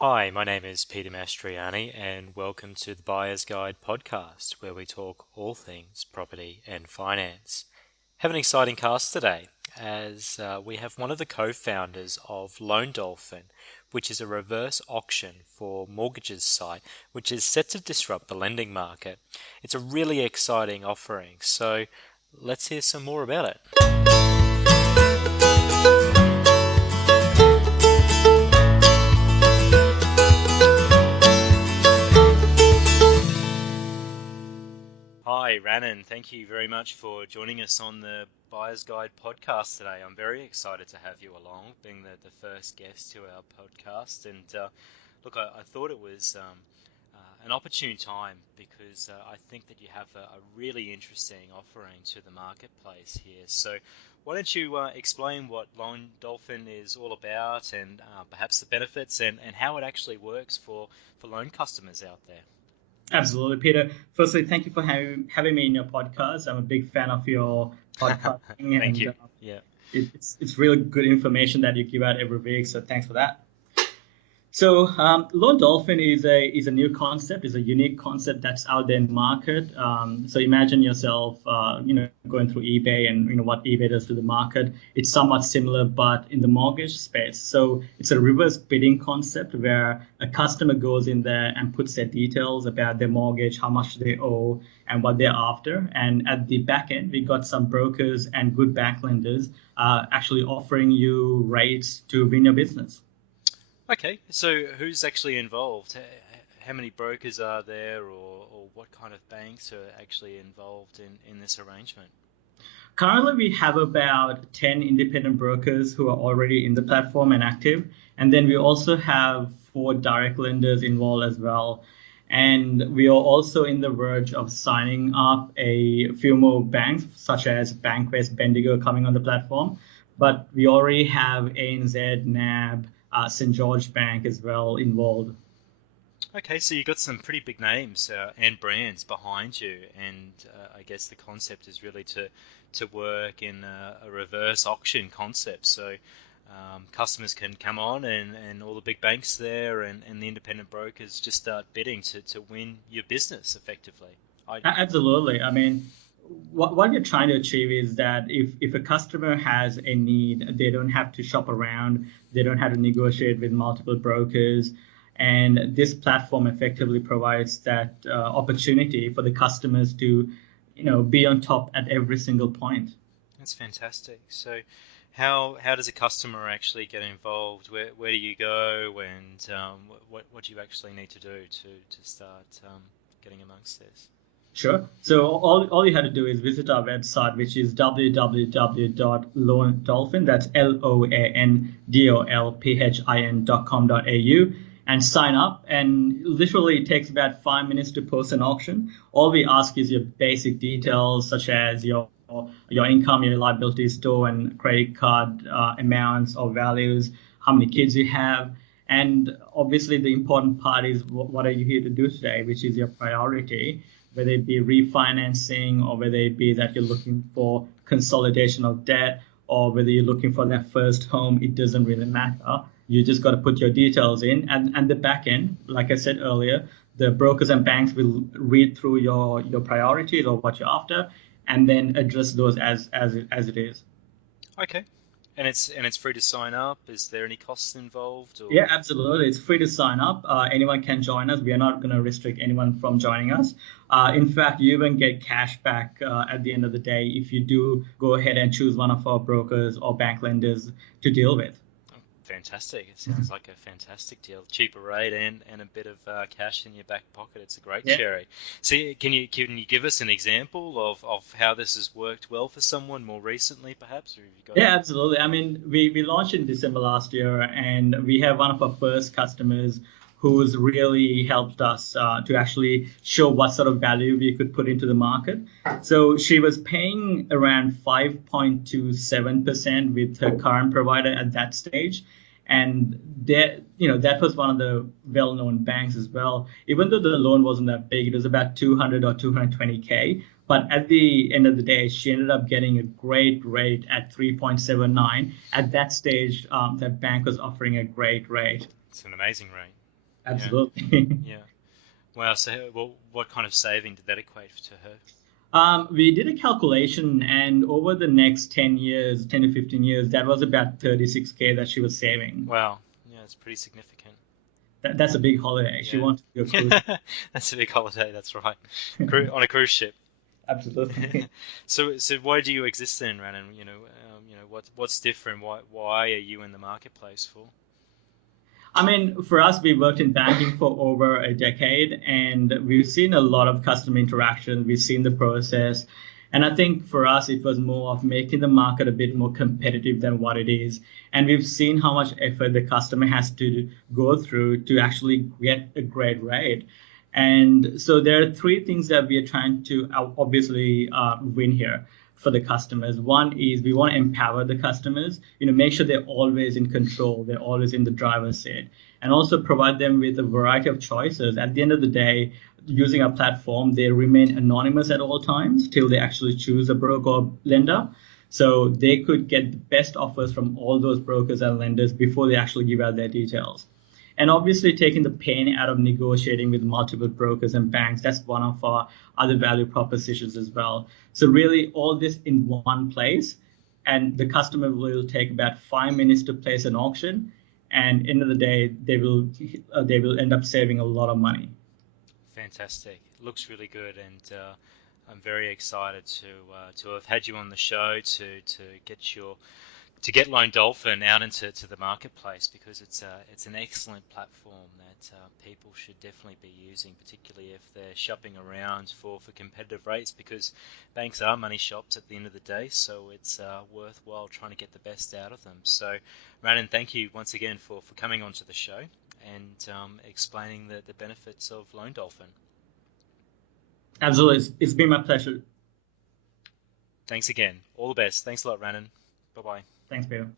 Hi, my name is Peter Mastriani, and welcome to the Buyer's Guide podcast, where we talk all things property and finance. Have an exciting cast today, as we have one of the co-founders of Dolphin, which is a reverse auction for mortgages site, which is set to disrupt the lending market. It's a really exciting offering, so let's hear some more about it. Hi, Rannan. Thank you very much for joining us on the Buyer's Guide podcast today. I'm very excited to have you along, being the first guest to our podcast. And look, I thought it was an opportune time because I think that you have a really interesting offering to the marketplace here. So why don't you explain what Lone Dolphin is all about and perhaps the benefits and how it actually works for loan customers out there? Absolutely, Peter. Firstly, thank you for having me in your podcast. I'm a big fan of your podcasting, Thank and you. Yeah. it's really good information that you give out every week. So thanks for that. So Lone Dolphin is a new concept, is a unique concept that's out there in the market. So imagine yourself, going through eBay and what eBay does to the market. It's somewhat similar, but in the mortgage space. So it's a reverse bidding concept where a customer goes in there and puts their details about their mortgage, how much they owe, and what they're after. And at the back end, we got some brokers and good bank lenders actually offering you rates to win your business. Okay, so who's actually involved? How many brokers are there, or what kind of banks are actually involved in this arrangement? Currently, we have about 10 independent brokers who are already in the platform and active. And then we also have 4 direct lenders involved as well. And we are also in the verge of signing up a few more banks, such as Bankwest, Bendigo coming on the platform. But we already have ANZ, NAB, St. George Bank as well involved. Okay, so you've got some pretty big names and brands behind you, and I guess the concept is really to work in a reverse auction concept. So customers can come on and all the big banks there and the independent brokers just start bidding to win your business effectively. Absolutely. I mean, what you're trying to achieve is that if a customer has a need, they don't have to shop around, they don't have to negotiate with multiple brokers. And this platform effectively provides that opportunity for the customers to, be on top at every single point. That's fantastic. So how does a customer actually get involved? Where do you go, and what do you actually need to do to start getting amongst this? Sure. So all you had to do is visit our website, which is www.loandolphin, that's loandolphin.com.au, and sign up. And literally it takes about 5 minutes to post an auction. All we ask is your basic details, such as your income, your liability store and credit card amounts or values, how many kids you have. And obviously the important part is what are you here to do today, which is your priority, whether it be refinancing or whether it be that you're looking for consolidation of debt or whether you're looking for that first home. It doesn't really matter. You just got to put your details in, and the back end, like I said earlier, the brokers and banks will read through your priorities or what you're after, and then address those as it is. Okay. And it's free to sign up. Is there any costs involved or? Yeah, absolutely. It's free to sign up. Anyone can join us. We are not going to restrict anyone from joining us. In fact, you even get cash back at the end of the day if you do go ahead and choose one of our brokers or bank lenders to deal with. Fantastic. It sounds like a fantastic deal. Cheaper rate and a bit of cash in your back pocket. It's a great Yeah. cherry. So can you give us an example of how this has worked well for someone more recently, perhaps, or have you got? Yeah, absolutely. I mean, we launched in December last year, and we have one of our first customers who's really helped us to actually show what sort of value we could put into the market. So she was paying around 5.27% with her current provider at that stage. And that was one of the well-known banks as well. Even though the loan wasn't that big, it was about 200 or 220K. But at the end of the day, she ended up getting a great rate at 3.79. At that stage, that bank was offering a great rate. It's an amazing rate. Absolutely. Yeah. Wow. So, well, what kind of saving did that equate to her? We did a calculation, and over the next 10 years, 10 to 15 years, that was about 36K that she was saving. Wow. Yeah, it's pretty significant. That's a big holiday. She wanted to go cruise. Yeah. That's a big holiday. That's right. On a cruise ship. Absolutely. So why do you exist then, Rannan? What's different? Why are you in the marketplace for? I mean, for us, we worked in banking for over a decade, and we've seen a lot of customer interaction. We've seen the process. And I think for us, it was more of making the market a bit more competitive than what it is. And we've seen how much effort the customer has to go through to actually get a great rate. And so there are three things that we are trying to obviously win here for the customers. One is we want to empower the customers, make sure they're always in control, they're always in the driver's seat, and also provide them with a variety of choices. At the end of the day, using our platform, they remain anonymous at all times till they actually choose a broker or lender. So they could get the best offers from all those brokers and lenders before they actually give out their details. And obviously taking the pain out of negotiating with multiple brokers and banks, that's one of our other value propositions as well. So really all this in one place, and the customer will take about 5 minutes to place an auction, and end of the day, they will end up saving a lot of money. Fantastic. Looks really good, and I'm very excited to have had you on the show to get Lone Dolphin out into the marketplace, because it's an excellent platform that people should definitely be using, particularly if they're shopping around for competitive rates, because banks are money shops at the end of the day, so it's worthwhile trying to get the best out of them. So, Rannan, thank you once again for coming onto the show and explaining the benefits of Lone Dolphin. Absolutely. It's been my pleasure. Thanks again. All the best. Thanks a lot, Rannan. Bye-bye. Thanks, Peter.